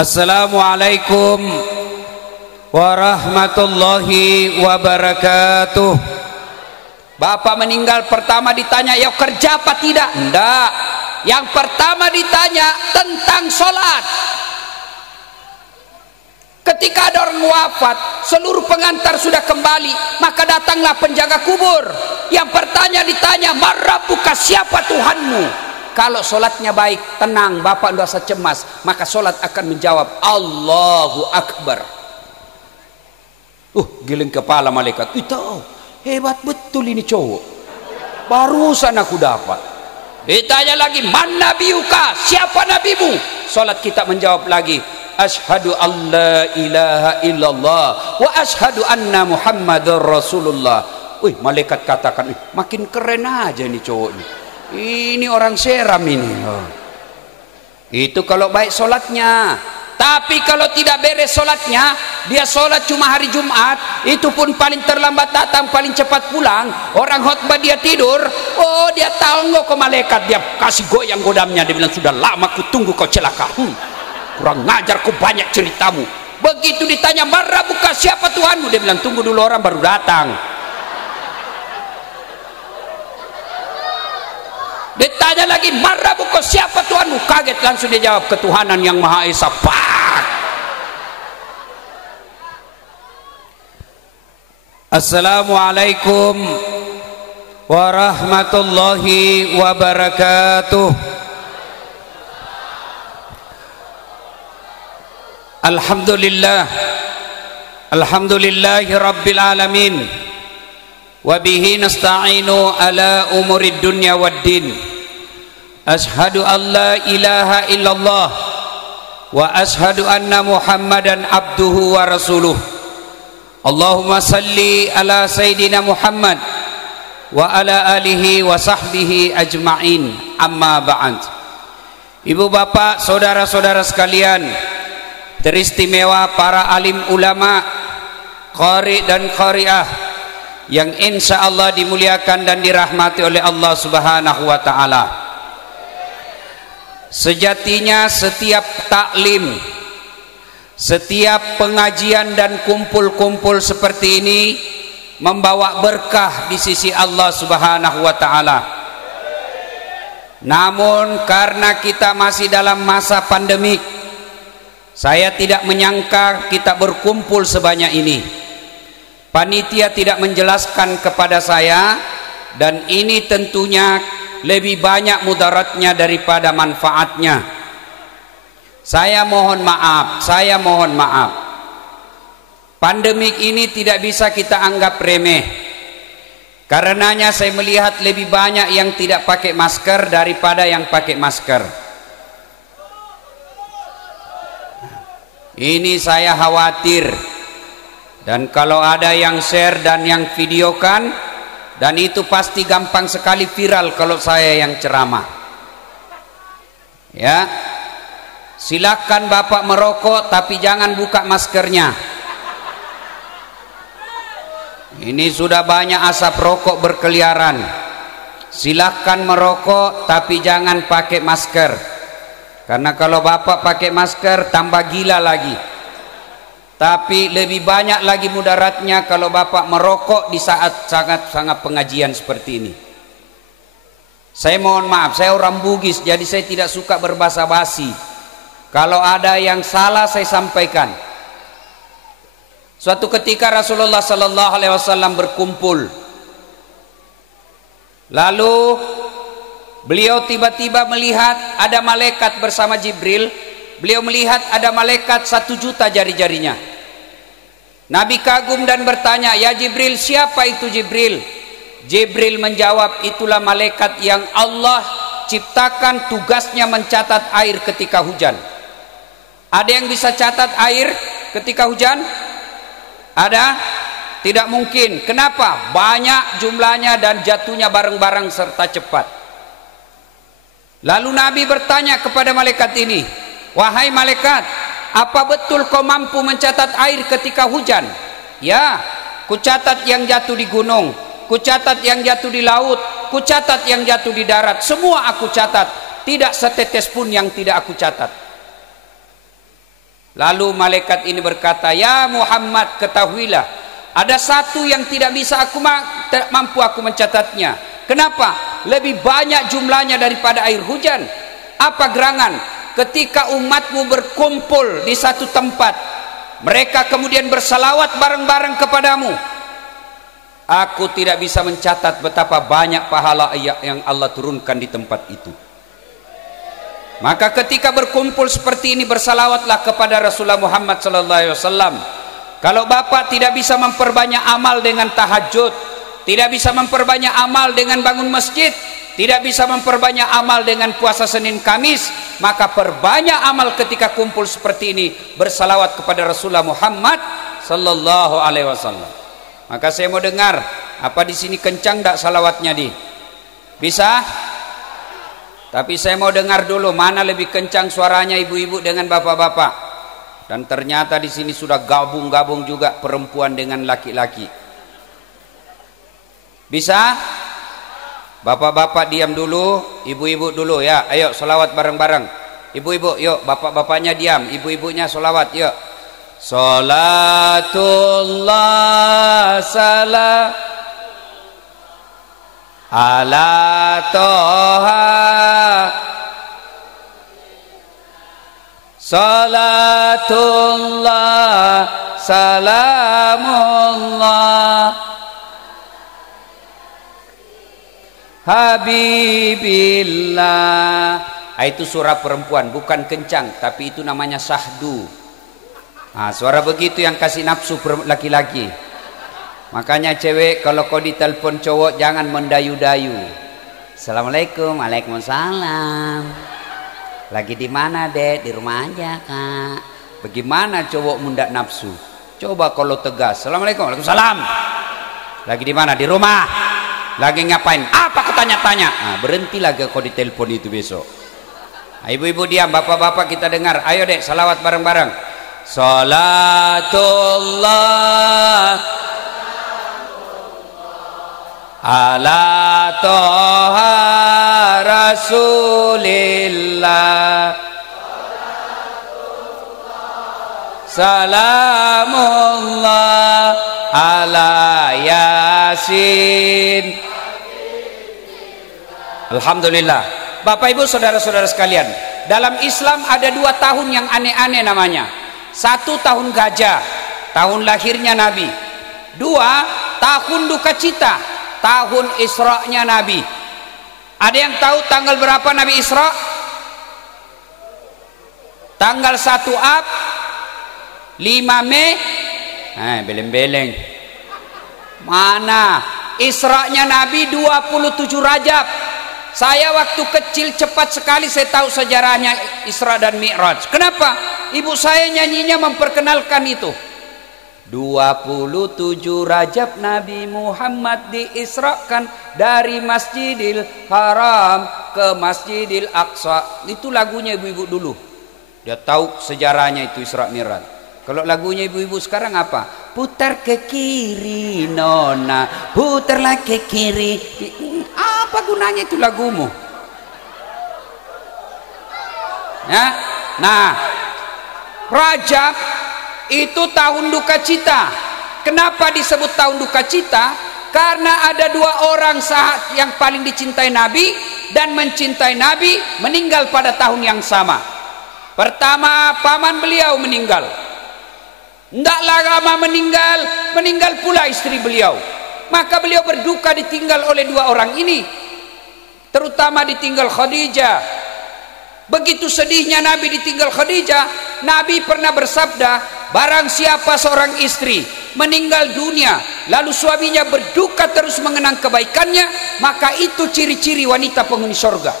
Assalamualaikum warahmatullahi wabarakatuh. Bapak meninggal pertama ditanya, ya kerja apa tidak? Enggak. Yang pertama ditanya tentang sholat. Ketika ada orang wafat, seluruh pengantar sudah kembali, maka datanglah penjaga kubur. Yang pertama ditanya, Rabbuka, siapa Tuhanmu? Kalau sholatnya baik, tenang, bapak tidak usah cemas, maka sholat akan menjawab Allahu Akbar. Giling kepala malaikat. Itu hebat betul ini cowok. Barusan aku dapat. Ditanya lagi, man nabiyuka, siapa nabimu? Sholat kita menjawab lagi, Ashhadu an la ilaha illallah wa ashhadu anna Muhammadar Rasulullah. Malaikat katakan, makin keren aja ini cowok ini. Ini orang seram ini. Itu kalau baik sholatnya. Tapi kalau tidak beres sholatnya, dia sholat cuma hari Jumat, itu pun paling terlambat datang, paling cepat pulang. Orang khutbah dia tidur, dia tahu kok malaikat, dia kasih goyang godamnya. Dia bilang, sudah lama ku tunggu kau celaka. Kurang ngajar, kau banyak ceritamu. Begitu ditanya, Rabbuka, siapa Tuhanmu? Dia bilang, tunggu dulu, orang baru datang. Ditanya lagi, Rabbuka, siapa Tuhanmu? Kaget langsung dia jawab, ketuhanan yang Maha Esa. Assalamualaikum warahmatullahi wabarakatuh. Alhamdulillahi rabbil alamin. Wabihi nasta'inu ala umurid dunya waddin. Ashhadu an la ilaha illallah wa ashhadu anna Muhammadan abduhu wa rasuluh. Allahumma salli ala Sayyidina Muhammad wa ala alihi wa sahbihi ajma'in, amma ba'd. Ibu bapak, saudara-saudara sekalian, teristimewa para alim ulama, qari dan qari'ah yang insya Allah dimuliakan dan dirahmati oleh Allah Subhanahu wa ta'ala. Sejatinya setiap taklim, setiap pengajian dan kumpul-kumpul seperti ini membawa berkah di sisi Allah Subhanahu wa ta'ala. Namun karena kita masih dalam masa pandemik, saya tidak menyangka kita berkumpul sebanyak ini. Panitia tidak menjelaskan kepada saya, dan ini tentunya lebih banyak mudaratnya daripada manfaatnya. Saya mohon maaf. Pandemik ini tidak bisa kita anggap remeh. Karenanya saya melihat lebih banyak yang tidak pakai masker daripada yang pakai masker. Ini saya khawatir. Dan kalau ada yang share dan yang videokan, dan itu pasti gampang sekali viral kalau saya yang ceramah. Ya, silakan bapak merokok, tapi jangan buka maskernya. Ini sudah banyak asap rokok berkeliaran. Silakan merokok, tapi jangan pakai masker. Karena kalau bapak pakai masker tambah gila lagi. Tapi lebih banyak lagi mudaratnya kalau bapak merokok di saat sangat pengajian seperti ini. Saya mohon maaf, saya orang Bugis, jadi saya tidak suka berbasa-basi. Kalau ada yang salah saya sampaikan. Suatu ketika Rasulullah sallallahu alaihi wasallam berkumpul. Lalu beliau tiba-tiba melihat ada malaikat bersama Jibril. Beliau melihat ada malaikat 1 juta jari-jarinya. Nabi kagum dan bertanya, ya Jibril, siapa itu Jibril? Jibril menjawab, itulah malaikat yang Allah ciptakan, tugasnya mencatat air ketika hujan. Ada yang bisa catat air ketika hujan? Ada? Tidak mungkin. Kenapa? Banyak jumlahnya dan jatuhnya bareng-bareng serta cepat. Lalu Nabi bertanya kepada malaikat ini, wahai malaikat, apa betul kau mampu mencatat air ketika hujan? Ya, kucatat yang jatuh di gunung, kucatat yang jatuh di laut, kucatat yang jatuh di darat, semua aku catat. Tidak setetes pun yang tidak aku catat. Lalu malaikat ini berkata, ya Muhammad, ketahuilah ada satu yang tidak bisa mampu aku mencatatnya. Kenapa? Lebih banyak jumlahnya daripada air hujan. Apa gerangan? Ketika umatmu berkumpul di satu tempat, mereka kemudian bersalawat bareng-bareng kepadamu, aku tidak bisa mencatat betapa banyak pahala yang Allah turunkan di tempat itu. Maka ketika berkumpul seperti ini, bersalawatlah kepada Rasulullah Muhammad sallallahu alaihi wasallam. Kalau bapak tidak bisa memperbanyak amal dengan tahajud, tidak bisa memperbanyak amal dengan bangun masjid, tidak bisa memperbanyak amal dengan puasa Senin Kamis, maka perbanyak amal ketika kumpul seperti ini, bersalawat kepada Rasulullah Muhammad sallallahu alaihi wasallam. Maka saya mau dengar, apa di sini kencang enggak salawatnya di? Bisa? Tapi saya mau dengar dulu mana lebih kencang suaranya ibu-ibu dengan bapak-bapak. Dan ternyata di sini sudah gabung-gabung juga perempuan dengan laki-laki. Bisa? Bapak-bapak diam dulu, ibu-ibu dulu ya. Ayo selawat bareng-bareng. Ibu-ibu, yuk. Bapak-bapaknya diam, ibu-ibunya selawat, yuk. Salatullah salam ala toha, salatullah salamullah habibillah. Itu suara perempuan, bukan kencang, tapi itu namanya sahdu. Suara begitu yang kasih nafsu laki-laki. Makanya cewek kalau kau ditelepon cowok jangan mendayu-dayu. Assalamualaikum. Waalaikumsalam. Lagi di mana, Dek? Di rumah aja, Kak. Bagaimana cowok mundak nafsu? Coba kalau tegas. Assalamualaikum. Waalaikumsalam. Lagi di mana? Di rumah. Lagi ngapain? Apa kau tanya-tanya? Berhentilah kau ditelepon itu besok. Ibu-ibu diam, bapak-bapak kita dengar. Ayo, Dek, salawat bareng-bareng. Salatullah ala toha rasulillah, salamullah ala yasin. Alhamdulillah. Bapak ibu saudara-saudara sekalian, dalam Islam ada 2 tahun yang aneh-aneh namanya. 1 tahun gajah, tahun lahirnya Nabi. 2 tahun duka cita, tahun Isra-nya Nabi. Ada yang tahu tanggal berapa Nabi Isra? Tanggal 1 Ab, 5 Mei. Beleng-beleng. Mana? Isra-nya Nabi 27 Rajab. Saya waktu kecil cepat sekali saya tahu sejarahnya Isra dan Mi'raj. Kenapa? Ibu saya nyanyinya memperkenalkan itu. 27 Rajab Nabi Muhammad diisrakan dari Masjidil Haram ke Masjidil Aqsa. Itu lagunya ibu-ibu dulu. Dia tahu sejarahnya itu Isra Mi'raj. Kalau lagunya ibu-ibu sekarang apa? Putar ke kiri nona, putarlah ke kiri. Apa gunanya itu lagumu? Ya? Nah, Rajab itu tahun duka cita. Kenapa disebut tahun duka cita? Karena ada 2 orang sahabat yang paling dicintai Nabi dan mencintai Nabi meninggal pada tahun yang sama. Pertama, paman beliau meninggal. Tidaklah lama meninggal pula istri beliau. Maka beliau berduka ditinggal oleh 2 orang ini. Terutama ditinggal Khadijah. Begitu sedihnya Nabi ditinggal Khadijah, Nabi pernah bersabda, barang siapa seorang istri meninggal dunia lalu suaminya berduka terus mengenang kebaikannya, maka itu ciri-ciri wanita penghuni surga.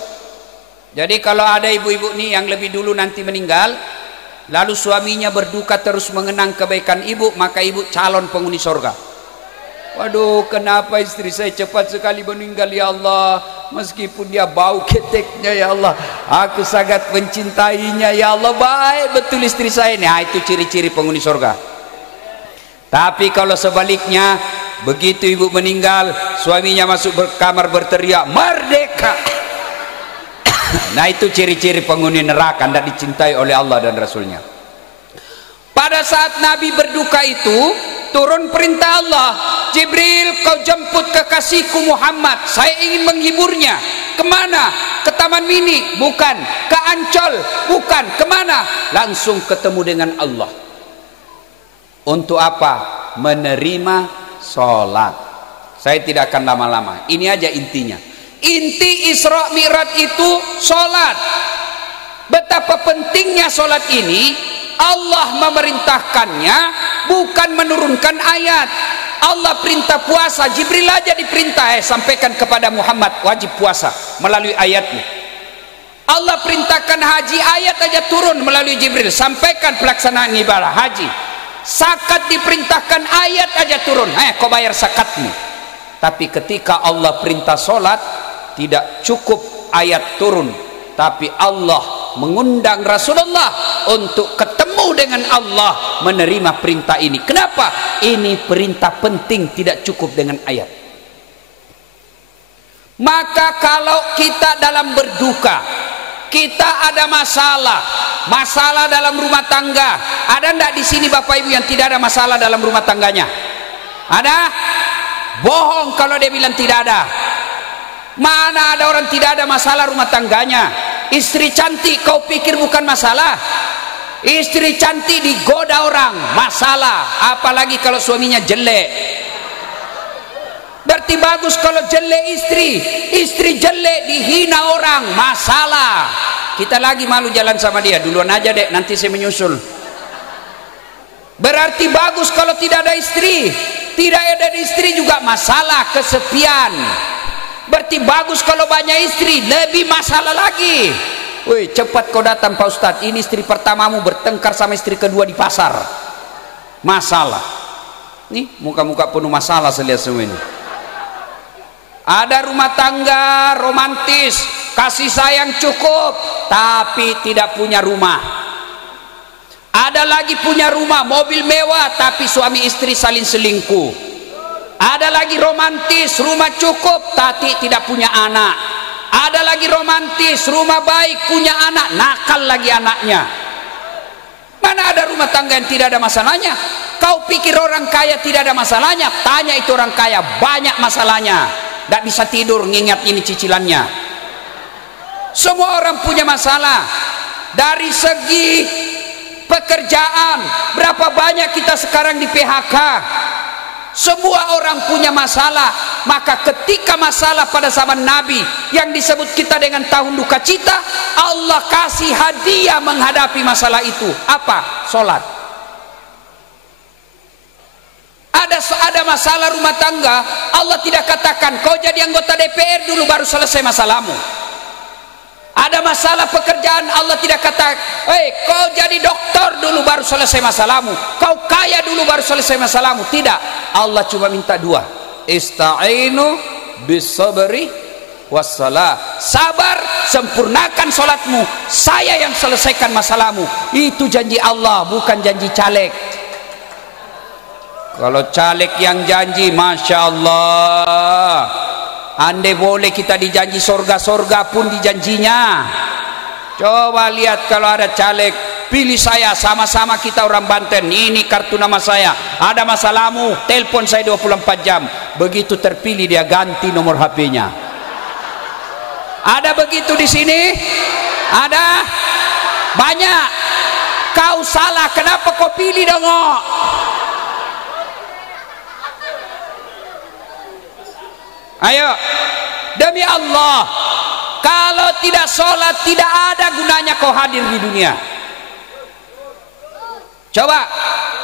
Jadi kalau ada ibu-ibu nih yang lebih dulu nanti meninggal lalu suaminya berduka terus mengenang kebaikan ibu, maka ibu calon penghuni surga. Waduh, kenapa istri saya cepat sekali meninggal ya Allah, meskipun dia bau keteknya ya Allah, aku sangat mencintainya ya Allah, baik betul istri saya ini. Itu ciri-ciri penghuni surga. Tapi kalau sebaliknya, begitu ibu meninggal suaminya masuk kamar berteriak merdeka. Nah itu ciri-ciri penghuni neraka, tidak dicintai oleh Allah dan Rasulnya. pada saat Nabi berduka itu turun perintah Allah, Jibril, kau jemput kekasihku Muhammad, saya ingin menghiburnya. Kemana? Ke Taman Mini? Bukan. Ke Ancol? Bukan. Kemana? Langsung ketemu dengan Allah. Untuk apa? Menerima sholat. Saya tidak akan lama-lama, ini aja intinya. Inti Isra Mi'raj itu sholat. Betapa pentingnya sholat ini. Allah memerintahkannya, bukan menurunkan ayat. Allah perintah puasa, Jibril aja diperintah, sampaikan kepada Muhammad wajib puasa melalui ayatnya. Allah perintahkan haji, ayat aja turun melalui Jibril, sampaikan pelaksanaan ibadah haji. Zakat diperintahkan, ayat aja turun, kau bayar zakatmu. Tapi ketika Allah perintah sholat, tidak cukup ayat turun, tapi Allah mengundang Rasulullah untuk ketemu dengan Allah, menerima perintah ini. Kenapa? Ini perintah penting, tidak cukup dengan ayat. Maka kalau kita dalam berduka, kita ada masalah dalam rumah tangga. Ada enggak di sini Bapak Ibu yang tidak ada masalah dalam rumah tangganya? Ada? Bohong kalau dia bilang tidak ada. Mana ada orang tidak ada masalah rumah tangganya? Istri cantik kau pikir bukan masalah? Istri cantik digoda orang, masalah. Apalagi kalau suaminya jelek. Berarti bagus kalau jelek istri. Istri jelek dihina orang, masalah. Kita lagi malu jalan sama dia. Duluan aja dek, nanti saya menyusul. Berarti bagus kalau tidak ada istri. Tidak ada istri juga masalah, kesepian. Berarti bagus kalau banyak istri, lebih masalah lagi. Woi, cepat kau datang Pak Ustadz, ini istri pertamamu bertengkar sama istri kedua di pasar. Masalah. Nih, muka-muka penuh masalah saya lihat semua ini. Ada rumah tangga romantis, kasih sayang cukup, tapi tidak punya rumah. Ada lagi punya rumah, mobil mewah, tapi suami istri saling selingkuh. Ada lagi romantis, rumah cukup tapi tidak punya anak. Ada lagi romantis, rumah baik, punya anak, nakal lagi anaknya. Mana ada rumah tangga yang tidak ada masalahnya? Kau pikir orang kaya tidak ada masalahnya? Tanya itu orang kaya, banyak masalahnya. Tidak bisa tidur ngingat ini cicilannya. Semua orang punya masalah. Dari segi pekerjaan, berapa banyak kita sekarang di PHK? Semua orang punya masalah. Maka ketika masalah pada zaman Nabi yang disebut kita dengan tahun duka cita, Allah kasih hadiah menghadapi masalah itu. Apa? Sholat. Ada masalah rumah tangga, Allah tidak katakan kau jadi anggota DPR dulu baru selesai masalahmu. Ada masalah pekerjaan, Allah tidak kata, kau jadi dokter dulu baru selesai masalahmu, kau kaya dulu baru selesai masalahmu. Tidak, Allah cuma minta dua, ista'inu bisabri wassalah. Sabar, sempurnakan sholatmu, saya yang selesaikan masalahmu. Itu janji Allah, bukan janji caleg. Kalau caleg yang janji, Masya Allah, andai boleh kita dijanji sorga-sorga pun dijanjinya. Coba lihat kalau ada caleg, pilih saya, sama-sama kita orang Banten, ini kartu nama saya, ada masalahmu, telepon saya 24 jam. Begitu terpilih dia ganti nomor HP-nya. Ada begitu di sini? Ada? Banyak. Kau salah, kenapa kau pilih dongok? Ayo, demi Allah, kalau tidak sholat tidak ada gunanya kau hadir di dunia. Coba,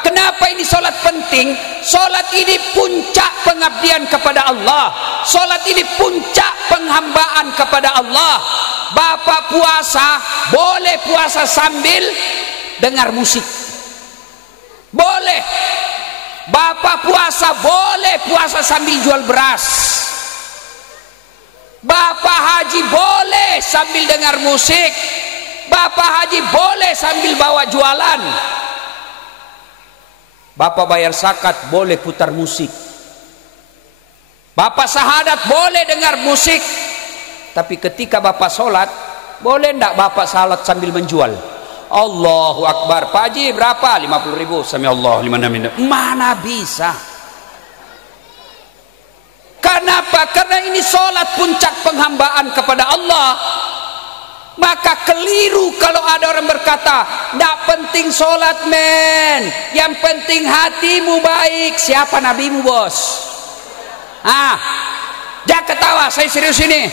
kenapa ini sholat penting? Sholat ini puncak pengabdian kepada Allah. Sholat ini puncak penghambaan kepada Allah. Bapak puasa, boleh puasa sambil dengar musik. Boleh. Bapak puasa, boleh puasa sambil jual beras. Bapak haji boleh sambil dengar musik. Bapak haji boleh sambil bawa jualan. Bapak bayar zakat boleh putar musik. Bapak syahadat boleh dengar musik. Tapi ketika Bapak sholat, boleh enggak Bapak salat sambil menjual? Allahu Akbar. Pak Haji berapa? 50.000. Sami Allah liman hamidah. Mana bisa? Kenapa? Karena ini sholat puncak penghambaan kepada Allah. Maka keliru kalau ada orang berkata, tidak penting sholat men, yang penting hatimu baik. Siapa nabimu bos? Jangan ketawa, saya serius ini.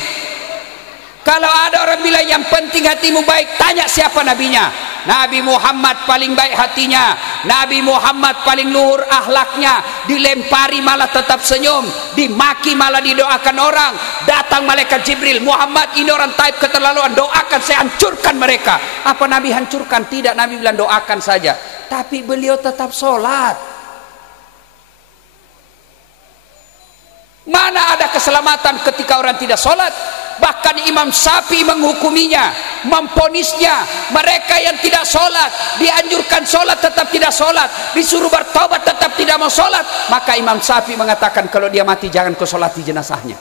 Kalau ada orang bilang yang penting hatimu baik, tanya siapa nabinya. Nabi Muhammad paling baik hatinya, Nabi Muhammad paling luhur akhlaknya, dilempari malah tetap senyum, dimaki malah didoakan orang. Datang malaikat Jibril, Muhammad ini orang taib keterlaluan, doakan saya hancurkan mereka. Apa Nabi hancurkan? Tidak, Nabi bilang doakan saja. Tapi beliau tetap sholat. Mana ada keselamatan ketika orang tidak sholat? Bahkan Imam Syafi'i menghukuminya, memponisnya. Mereka yang tidak sholat, dianjurkan sholat tetap tidak sholat, disuruh bertobat tetap tidak mau sholat. Maka Imam Syafi'i mengatakan kalau dia mati jangan kau sholati jenazahnya.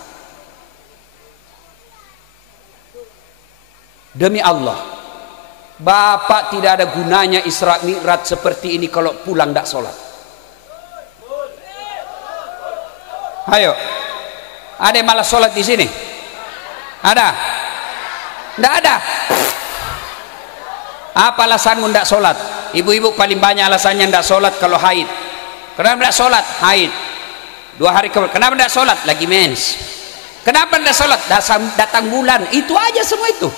Demi Allah, Bapak tidak ada gunanya Isra Mi'raj seperti ini kalau pulang tidak sholat. Ayo, ada yang malas sholat di sini? Ada? Tidak ada. Apa alasanmu tidak sholat? Ibu-ibu paling banyak alasannya tidak sholat kalau haid. Kenapa tidak sholat? Haid. 2 hari kemudian. Kenapa tidak sholat? Lagi mens. Kenapa tidak sholat? Datang bulan. Itu aja semua itu.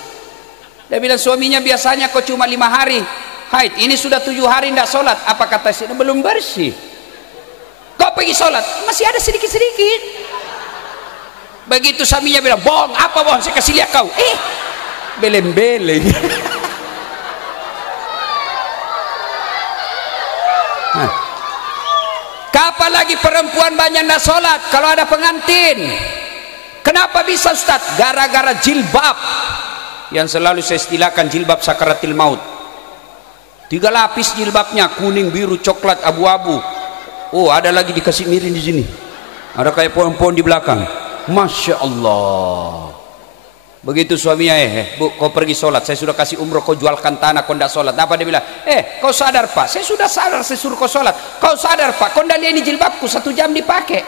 Dia bilang suaminya biasanya kok cuma 5 hari haid. Ini sudah 7 hari tidak sholat. Apa kata istri? Belum bersih. Kau pergi sholat? Masih ada sedikit-sedikit. Begitu suaminya bilang, bohong, apa bohong? Saya kasih lihat kau. Beleng-beleng. Kapan lagi perempuan banyak nak sholat kalau ada pengantin? Kenapa bisa Ustaz? Gara-gara jilbab yang selalu saya istilahkan jilbab sakaratil maut. 3 lapis jilbabnya, kuning, biru, coklat, abu-abu. Oh, ada lagi dikasih miring di sini. Ada kayak pohon-pohon di belakang. Masya Allah. Begitu suaminya, bu, kau pergi sholat, saya sudah kasih umroh, kau jualkan tanah, kau tidak sholat. Apa dia bilang? Kau sadar Pak? Saya sudah sadar, saya suruh kau sholat. Kau sadar Pak? Kau tidak lihat ini jilbabku 1 jam dipakai.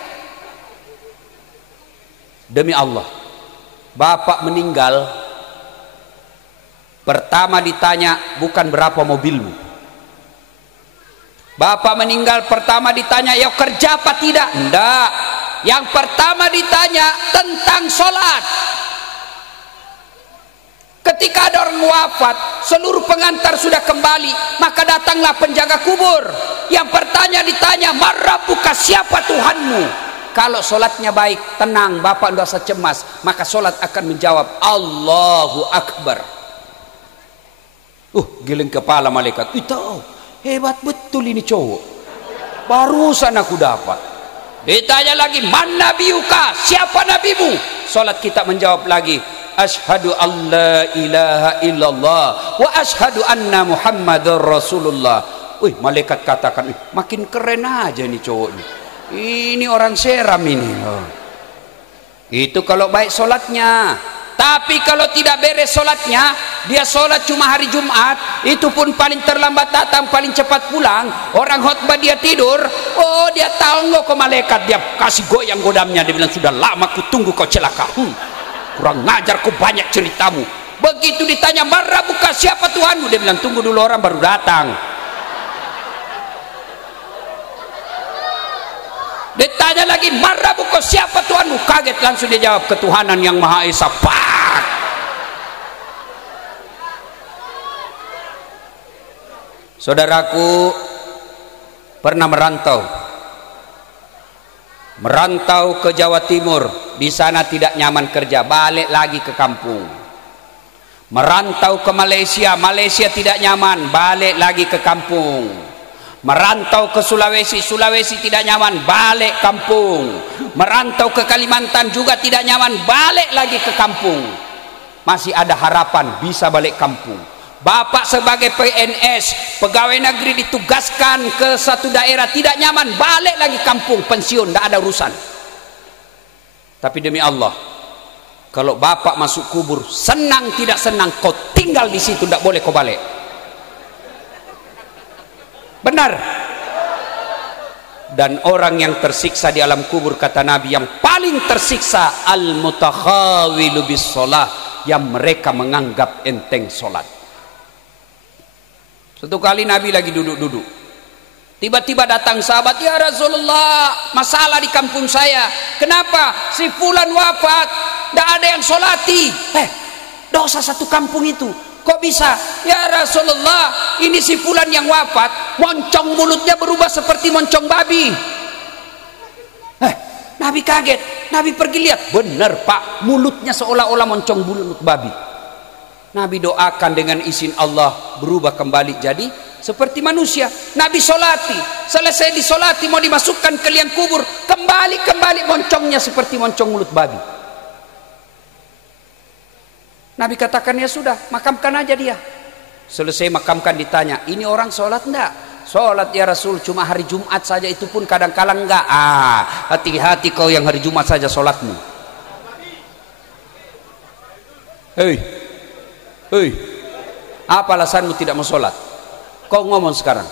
Demi Allah, Bapak meninggal, pertama ditanya bukan berapa mobilmu. Bapak meninggal pertama ditanya, ya kerja apa tidak? Tidak. Yang pertama ditanya tentang sholat. Ketika ada orang wafat, seluruh pengantar sudah kembali, maka datanglah penjaga kubur. Yang pertanya ditanya, Marabbuka, siapa Tuhanmu? Kalau sholatnya baik, tenang, Bapak tidak usah cemas, maka sholat akan menjawab Allahu Akbar. Giling kepala malaikat. Itu hebat betul ini cowok. Barusan aku dapat. Ditanya lagi, man nabiyuka, siapa nabimu? Salat kita menjawab lagi, asyhadu an la ilaha illallah wa asyhadu anna muhammadar rasulullah. Malaikat katakan, makin keren aja nih cowok ini. Ini orang seram ini. Itu kalau baik solatnya. Tapi kalau tidak beres solatnya, dia solat cuma hari Jumat, itu pun paling terlambat datang, paling cepat pulang. Orang khotbah dia tidur, dia tahu nggak ke malaikat, dia kasih goyang godamnya. Dia bilang, sudah lama ku tunggu kau celaka. Kurang ngajar, kau banyak ceritamu. Begitu ditanya, Marabbuka, siapa Tuhanmu? Dia bilang, tunggu dulu, orang baru datang. Ditanya lagi, Marabbuka, siapa Tuhanmu? Kaget, langsung dia jawab, ketuhanan yang Maha Esa. Saudaraku pernah merantau ke Jawa Timur, di sana tidak nyaman kerja, balik lagi ke kampung. Merantau ke Malaysia, Malaysia tidak nyaman, balik lagi ke kampung. Merantau ke Sulawesi, Sulawesi tidak nyaman, balik kampung. Merantau ke Kalimantan juga tidak nyaman, balik lagi ke kampung. Masih ada harapan bisa balik kampung. Bapak sebagai PNS, pegawai negeri, ditugaskan ke satu daerah, tidak nyaman, balik lagi kampung, pensiun, tidak ada urusan. Tapi demi Allah, kalau Bapak masuk kubur, senang tidak senang, kau tinggal di situ, tidak boleh kau balik. Benar. Dan orang yang tersiksa di alam kubur, kata Nabi, yang paling tersiksa al-mutakhawilu bis shalah, yang mereka menganggap enteng sholat. Suatu kali Nabi lagi duduk-duduk, tiba-tiba datang sahabat, ya Rasulullah, masalah di kampung saya. Kenapa? Si fulan wafat, tidak ada yang sholati. Dosa satu kampung itu. Kok bisa? Ya Rasulullah, ini si fulan yang wafat, moncong mulutnya berubah seperti moncong babi. Nabi kaget. Nabi pergi lihat, benar Pak, mulutnya seolah-olah moncong mulut babi. Nabi doakan dengan izin Allah, berubah kembali jadi seperti manusia. Nabi solati, selesai disolati mau dimasukkan ke liang kubur, kembali moncongnya seperti moncong mulut babi. Nabi katakan, ya sudah, makamkan aja dia. Selesai makamkan, ditanya, ini orang sholat enggak? Sholat ya Rasul, cuma hari Jumat saja, itu pun kadang-kadang enggak. Hati-hati kau yang hari Jumat saja sholatmu. Hei, apa alasanmu tidak mau sholat? Kau ngomong sekarang.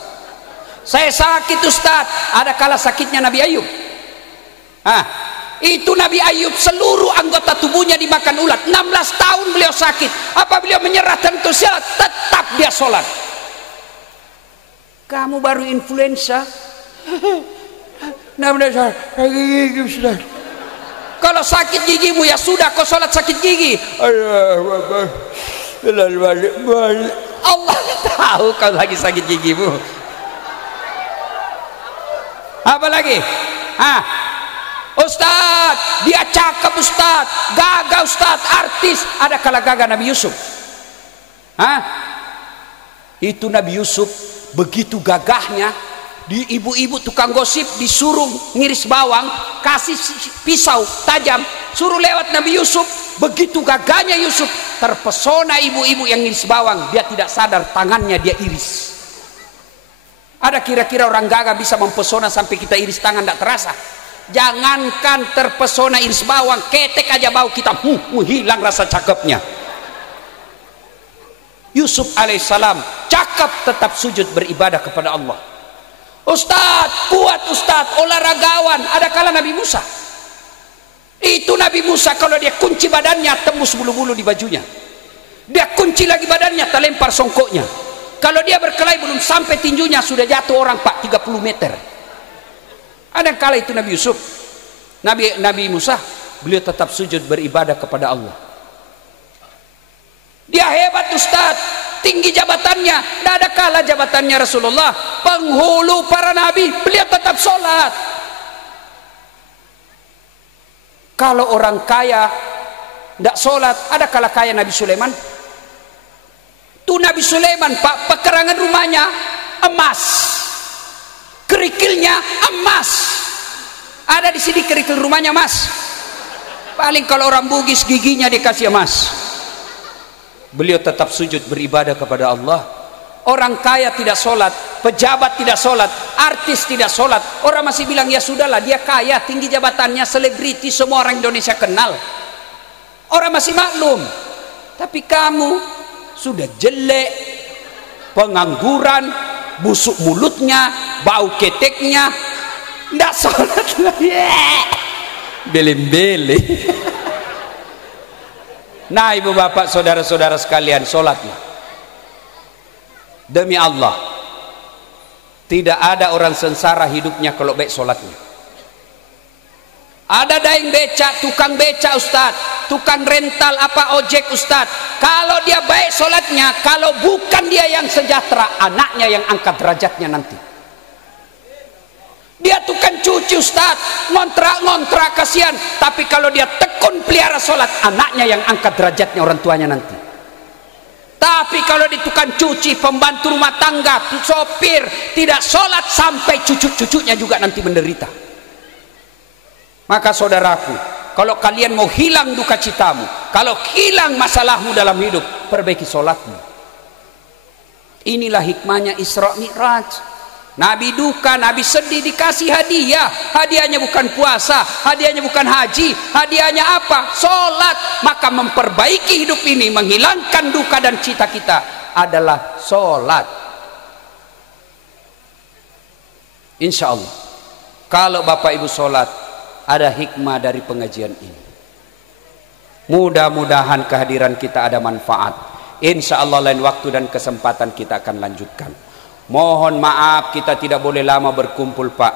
Saya sakit Ustaz. Ada kala sakitnya Nabi Ayub. Itu Nabi Ayub seluruh anggota tubuhnya dimakan ulat. 16 tahun beliau sakit. Apa beliau menyerah tentu saja, tetap dia sholat. Kamu baru influenza. Kalau sakit gigimu ya sudah, kau sholat sakit gigi. Allah tahu kau lagi sakit gigimu. Apa lagi? Ustadz, dia cakep Ustadz, gagah Ustadz, artis. Ada kala gagah Nabi Yusuf. Itu Nabi Yusuf begitu gagahnya, di ibu-ibu tukang gosip disuruh ngiris bawang, kasih pisau tajam, suruh lewat Nabi Yusuf. Begitu gagahnya Yusuf, terpesona ibu-ibu yang ngiris bawang. Dia tidak sadar tangannya dia iris. Ada kira-kira orang gagah bisa mempesona sampai kita iris tangan tidak terasa? Jangankan terpesona iris bawang, ketek aja bau kita hilang rasa cakepnya. Yusuf alaihissalam cakep, tetap sujud beribadah kepada Allah. Ustadz, kuat Ustadz, olahragawan. Ada kala Nabi Musa. Itu Nabi Musa kalau dia kunci badannya tembus bulu-bulu di bajunya. Dia kunci lagi badannya, terlempar songkoknya. Kalau dia berkelahi belum sampai tinjunya sudah jatuh orang Pak 30 meter. Ada kala itu Nabi Yusuf, Nabi Musa, beliau tetap sujud beribadah kepada Allah. Dia hebat Ustaz, tinggi jabatannya. Tidak ada kala jabatannya Rasulullah, penghulu para nabi, beliau tetap sholat. Kalau orang kaya tidak sholat, ada kala kaya Nabi Sulaiman. Tuh Nabi Sulaiman Pak, pekerangan rumahnya emas, kerikilnya emas. Ada di sini kerikil rumahnya emas. Paling kalau orang Bugis giginya dikasih emas. Beliau tetap sujud beribadah kepada Allah. Orang kaya tidak sholat, pejabat tidak sholat, artis tidak sholat. Orang masih bilang ya sudahlah, dia kaya, tinggi jabatannya, selebriti, semua orang Indonesia kenal. Orang masih maklum. Tapi kamu sudah jelek, pengangguran, busuk mulutnya, bau keteknya, tidak sholat lagi, bele-bele. Nah ibu bapak saudara-saudara sekalian, sholatlah. Demi Allah, tidak ada orang sengsara hidupnya kalau baik sholatnya. Ada daeng beca, tukang beca Ustaz, tukang rental apa ojek Ustaz, kalau dia baik sholatnya, kalau bukan dia yang sejahtera, anaknya yang angkat derajatnya nanti. Dia tukang cuci Ustaz, ngontrak kasihan, tapi kalau dia tekun pelihara sholat, anaknya yang angkat derajatnya orang tuanya nanti. Tapi kalau di tukang cuci, pembantu rumah tangga, sopir, tidak sholat, sampai cucu-cucunya juga nanti menderita. Maka saudaraku, kalau kalian mau hilang duka citamu, kalau hilang masalahmu dalam hidup, perbaiki sholatmu. Inilah hikmahnya Isra Mi'raj. Nabi duka, Nabi sedih, dikasih hadiah. Hadiahnya bukan puasa, hadiahnya bukan haji, hadiahnya apa? Sholat. Maka memperbaiki hidup ini, menghilangkan duka dan cita kita adalah sholat. Insya Allah kalau Bapak Ibu sholat, ada hikmah dari pengajian ini. Mudah-mudahan kehadiran kita ada manfaat. Insya Allah lain waktu dan kesempatan kita akan lanjutkan. Mohon maaf kita tidak boleh lama berkumpul Pak.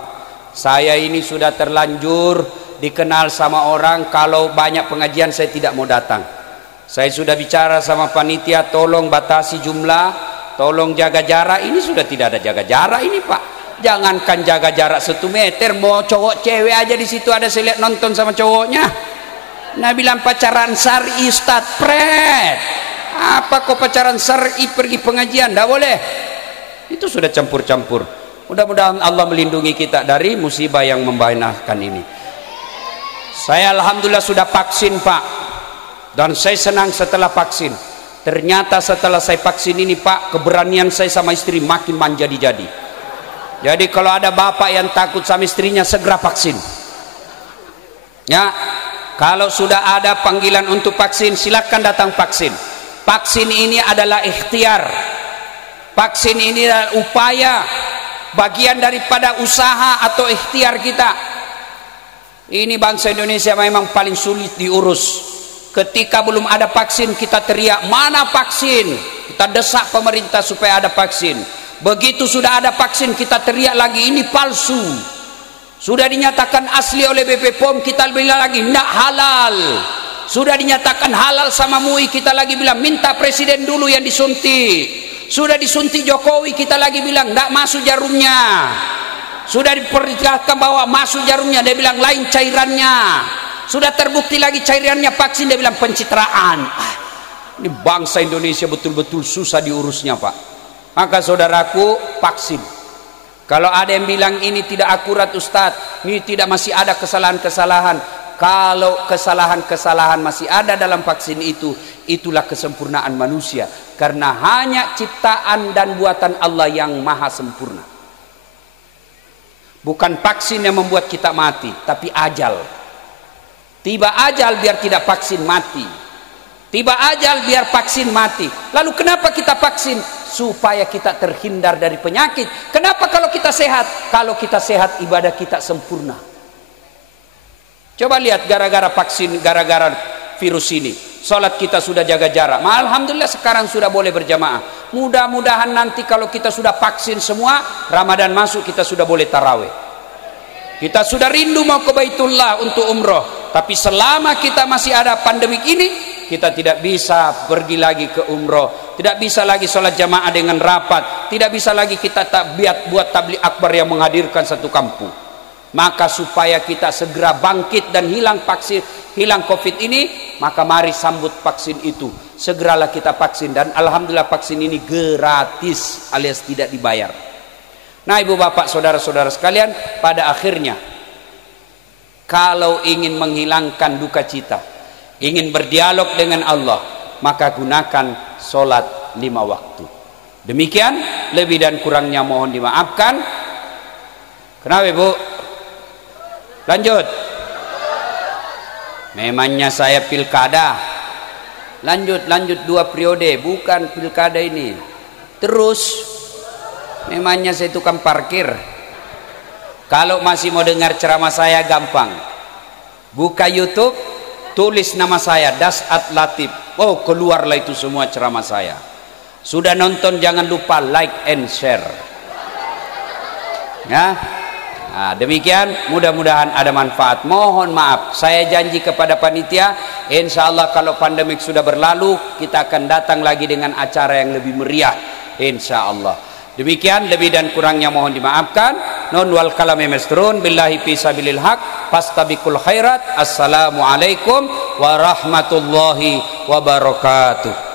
Saya ini sudah terlanjur dikenal sama orang, kalau banyak pengajian saya tidak mau datang. Saya sudah bicara sama panitia, tolong batasi jumlah, tolong jaga jarak. Ini sudah tidak ada jaga jarak ini Pak. Jangankan jaga jarak 1 meter, mau cowok cewek aja di situ ada, saya lihat nonton sama cowoknya. Nah bilang pacaran syar'i Ustaz, pret. Apa kok pacaran syar'i pergi pengajian? Tidak boleh. Itu sudah campur-campur. Mudah-mudahan Allah melindungi kita dari musibah yang membahayakan ini. Saya alhamdulillah sudah vaksin Pak. Dan saya senang setelah vaksin. Ternyata setelah saya vaksin ini Pak, keberanian saya sama istri makin menjadi-jadi. Jadi kalau ada bapak yang takut sama istrinya, segera vaksin. Ya, kalau sudah ada panggilan untuk vaksin, silakan datang vaksin. Vaksin ini adalah ikhtiar. Vaksin ini adalah upaya, bagian daripada usaha atau ikhtiar kita. Ini bangsa Indonesia memang paling sulit diurus. Ketika belum ada vaksin, kita teriak, mana vaksin? Kita desak pemerintah supaya ada vaksin. Begitu sudah ada vaksin, kita teriak lagi, ini palsu. Sudah dinyatakan asli oleh BP POM, kita bilang lagi, tidak halal. Sudah dinyatakan halal sama MUI, kita lagi bilang, minta presiden dulu yang disuntik. Sudah disuntik Jokowi, kita lagi bilang tidak masuk jarumnya. Sudah diperlihatkan bahwa masuk jarumnya, dia bilang lain cairannya. Sudah terbukti lagi cairannya vaksin, dia bilang pencitraan. Ini bangsa Indonesia betul-betul susah diurusnya Pak. Maka saudaraku, vaksin. Kalau ada yang bilang ini tidak akurat Ustadz, ini tidak, masih ada kesalahan-kesalahan. Kalau kesalahan-kesalahan masih ada dalam vaksin itu, itulah kesempurnaan manusia. Karena hanya ciptaan dan buatan Allah yang maha sempurna. Bukan vaksin yang membuat kita mati, tapi ajal. Tiba ajal biar tidak vaksin mati. Tiba ajal biar vaksin mati. Lalu kenapa kita vaksin? Supaya kita terhindar dari penyakit. Kenapa kalau kita sehat? Kalau kita sehat, ibadah kita sempurna. Coba lihat, gara-gara vaksin, gara-gara virus ini, sholat kita sudah jaga jarak. Alhamdulillah sekarang sudah boleh berjamaah. Mudah-mudahan nanti kalau kita sudah vaksin semua, Ramadan masuk kita sudah boleh tarawih. Kita sudah rindu mau ke Baitullah untuk umroh. Tapi selama kita masih ada pandemik ini, kita tidak bisa pergi lagi ke umroh. Tidak bisa lagi sholat jamaah dengan rapat. Tidak bisa lagi kita buat tabligh akbar yang menghadirkan satu kampung. Maka supaya kita segera bangkit dan hilang vaksin, hilang COVID ini, maka mari sambut vaksin itu. Segeralah kita vaksin, dan alhamdulillah vaksin ini gratis alias tidak dibayar. Nah ibu bapak saudara-saudara sekalian, pada akhirnya kalau ingin menghilangkan duka cita, ingin berdialog dengan Allah, maka gunakan sholat 5 waktu. Demikian, lebih dan kurangnya mohon dimaafkan. Kenapa ibu? Lanjut. Memangnya saya pilkada. Lanjut 2 periode, bukan pilkada ini. Terus, memangnya saya tukang parkir. Kalau masih mau dengar ceramah saya, gampang. Buka YouTube, tulis nama saya, Dasat Latif. Oh, keluarlah itu semua ceramah saya. Sudah nonton, jangan lupa like and share. Ya. Nah, demikian, mudah-mudahan ada manfaat. Mohon maaf, saya janji kepada panitia, insya Allah kalau pandemik sudah berlalu, kita akan datang lagi dengan acara yang lebih meriah, insya Allah. Demikian, lebih dan kurangnya mohon dimaafkan. Non wal kalami masrun billahi fi sabilil haq fastabiqul khairat. Assalamualaikum warahmatullahi wabarakatuh.